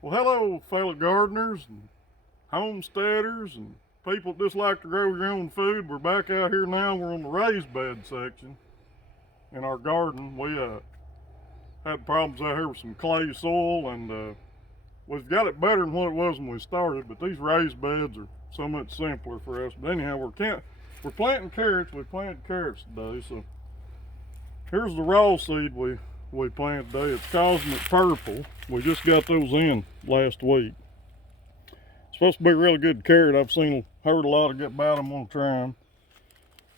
Well, hello, fellow gardeners and homesteaders and people that just like to grow your own food. We're back out here now. We're on the raised bed section in our garden. We had problems out here with some clay soil, and we've got it better than what it was when we started. But these raised beds are so much simpler for us. But anyhow, we're planting carrots. We planted carrots today. So here's the raw seed we planted today. It's Cosmic Purple. We just got those in last week. It's supposed to be a really good carrot. Heard a lot about them. Want to try them.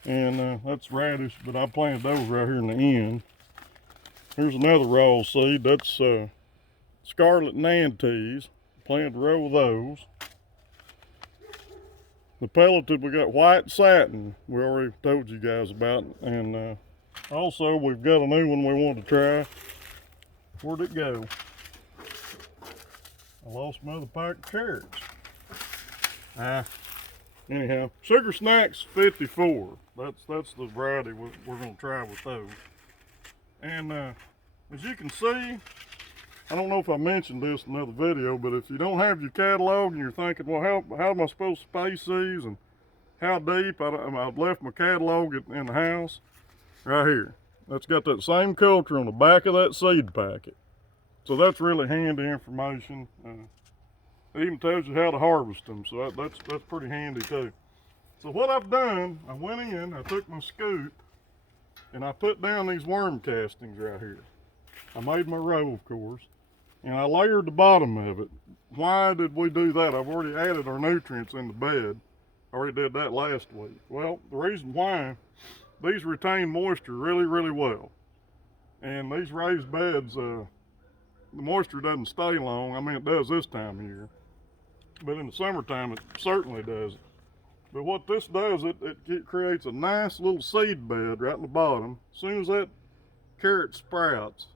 And that's radish, but I planted those right here in the end. Here's another raw seed. That's Scarlet Nantes. Planted a row of those. The pelleted, we got White Satin. We already told you guys about. And also, we've got a new one we want to try. Where'd it go? I lost my other pack of carrots. Anyhow, Sugar Snacks 54. That's the variety we're going to try with those. And as you can see, I don't know if I mentioned this in another video, but if you don't have your catalog and you're thinking, well, how am I supposed to space these and how deep? I've left my catalog in the house right here. That's got that same culture on the back of that seed packet. So that's really handy information. It even tells you how to harvest them, so that's pretty handy too. So what I've done, I went in, I took my scoop, and I put down these worm castings right here. I made my row, of course, and I layered the bottom of it. Why did we do that? I've already added our nutrients in the bed. I already did that last week. Well, the reason why, these retain moisture really, really well. And these raised beds, the moisture doesn't stay long. I mean, it does this time of year. But in the summertime, it certainly does. But what this does, it creates a nice little seed bed right in the bottom. As soon as that carrot sprouts,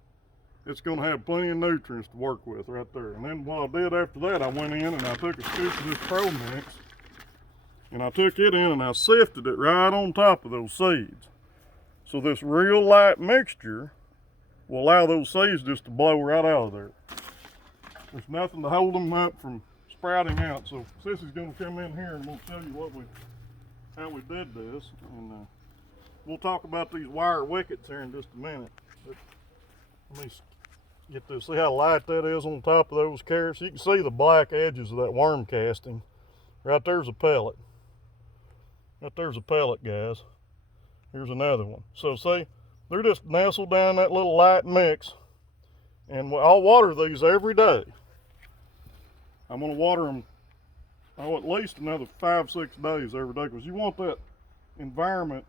it's going to have plenty of nutrients to work with right there. And then what I did after that, I went in and I took a scoop of this Pro Mix, and I took it in and I sifted it right on top of those seeds. So this real light mixture will allow those seeds just to blow right out of there. There's nothing to hold them up from sprouting out. So Sissy's going to come in here and we'll tell you how we did this. And we'll talk about these wire wickets here in just a minute. But let me get this. See how light that is on top of those carrots? You can see the black edges of that worm casting. Right there's a pellet. Right there's a pellet, guys. Here's another one. So see, they're just nestled down that little light mix. And I'll water these every day. I'm going to water them at least another 5-6 days every day, because you want that environment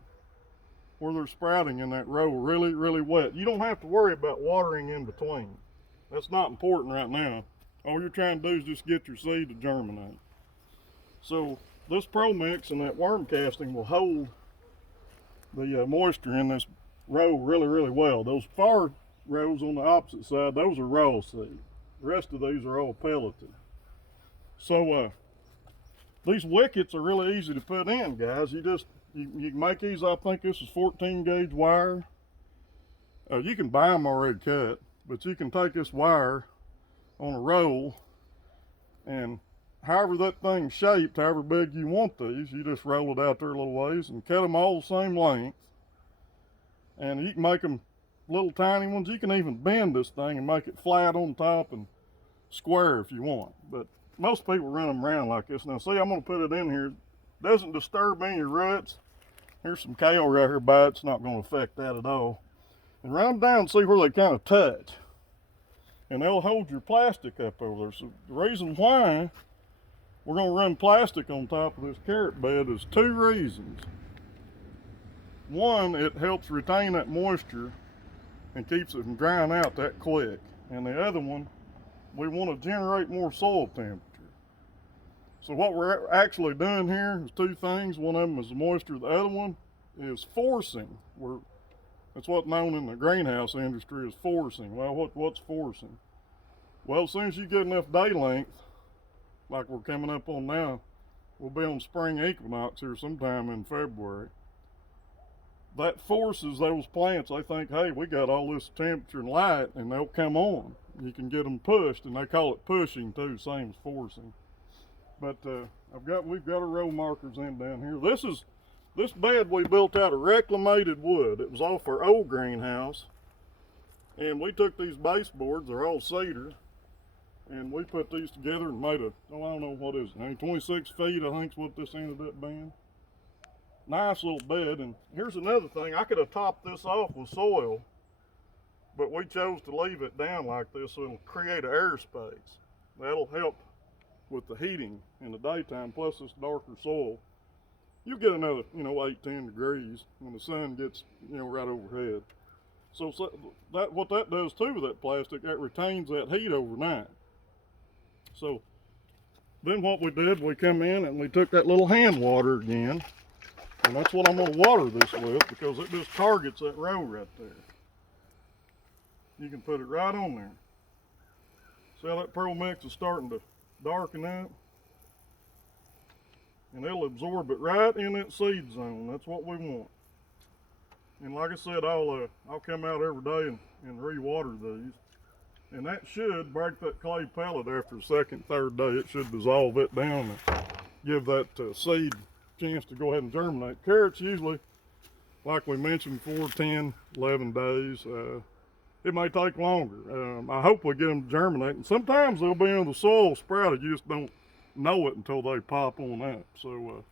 where they're sprouting in that row really, really wet. You don't have to worry about watering in between. That's not important right now. All you're trying to do is just get your seed to germinate. So this Pro Mix and that worm casting will hold the moisture in this row really, really well. Those far rows on the opposite side, those are raw seed. The rest of these are all pelleted. So these wickets are really easy to put in, guys. You can make these. I think this is 14 gauge wire. You can buy them already cut, but you can take this wire on a roll, and however that thing's shaped, however big you want these, you just roll it out there a little ways and cut them all the same length. And you can make them little tiny ones. You can even bend this thing and make it flat on top and square if you want. But most people run them around like this. Now see, I'm going to put it in here. It doesn't disturb any roots. Here's some kale right here by it. It's not going to affect that at all. And run them down and see where they kind of touch. And they'll hold your plastic up over there. So the reason why we're going to run plastic on top of this carrot bed is 2 reasons. One, it helps retain that moisture and keeps it from drying out that quick. And the other one, we want to generate more soil temperature. So what we're actually doing here is 2 things. One of them is the moisture. The other one is forcing. That's what's known in the greenhouse industry as forcing. Well, what's forcing? Well, as soon as you get enough day length, like we're coming up on now, we'll be on spring equinox here sometime in February. That forces those plants. They think, hey, we got all this temperature and light, and they'll come on. you can get them pushed, and they call it pushing too, same as forcing. But we've got our row markers in down here. This bed we built out of reclamated wood. It was off our old greenhouse, and we took these baseboards, they're all cedar, and we put these together and made I don't know what is it, 26 feet I think is what this ended up being. Nice little bed. And here's another thing, I could have topped this off with soil, but we chose to leave it down like this so it'll create an air space. That'll help with the heating in the daytime, plus this darker soil. You get another, 8-10 degrees when the sun gets, right overhead. So that what that does too with that plastic, that retains that heat overnight. So then what we did, we come in and we took that little hand water again, and that's what I'm going to water this with, because it just targets that row right there. You can put it right on there. See how that pearl mix is starting to darken up? And it'll absorb it right in that seed zone. That's what we want. And like I said, I'll come out every day and re-water these. And that should break that clay pellet after the second, third day. It should dissolve it down and give that seed a chance to go ahead and germinate. Carrots usually, like we mentioned before, 10, 11 days. It may take longer. I hope we get them to germinate. And sometimes they'll be in the soil sprouted. You just don't know it until they pop on up. So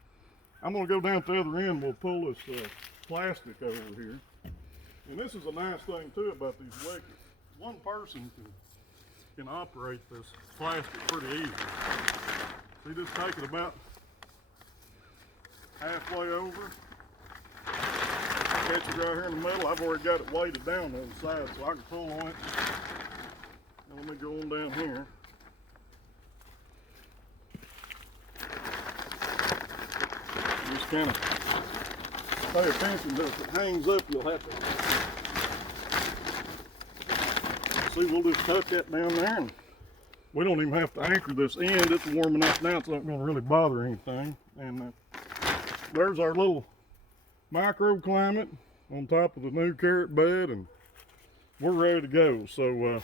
I'm going to go down to the other end. We'll pull this plastic over here. And this is a nice thing too about these wickets. One person can operate this plastic pretty easy. So you just take it about halfway over, catch it right here in the middle. I've already got it weighted down the other side, so I can pull on it. And let me go on down here. Just kind of pay attention to it. If it hangs up, you'll have to. See, we'll just tuck that down there, and we don't even have to anchor this end. It's warm enough now, it's not going to really bother anything. And there's our little microclimate on top of the new carrot bed, and we're ready to go. So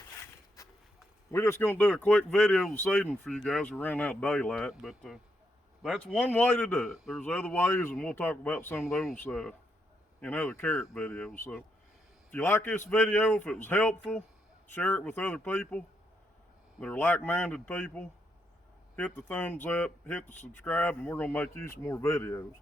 we're just going to do a quick video this evening for you guys. We're running out of daylight, but that's one way to do it. There's other ways, and we'll talk about some of those in other carrot videos. So if you like this video, if it was helpful, share it with other people that are like-minded people. Hit the thumbs up, hit the subscribe, and we're going to make you some more videos.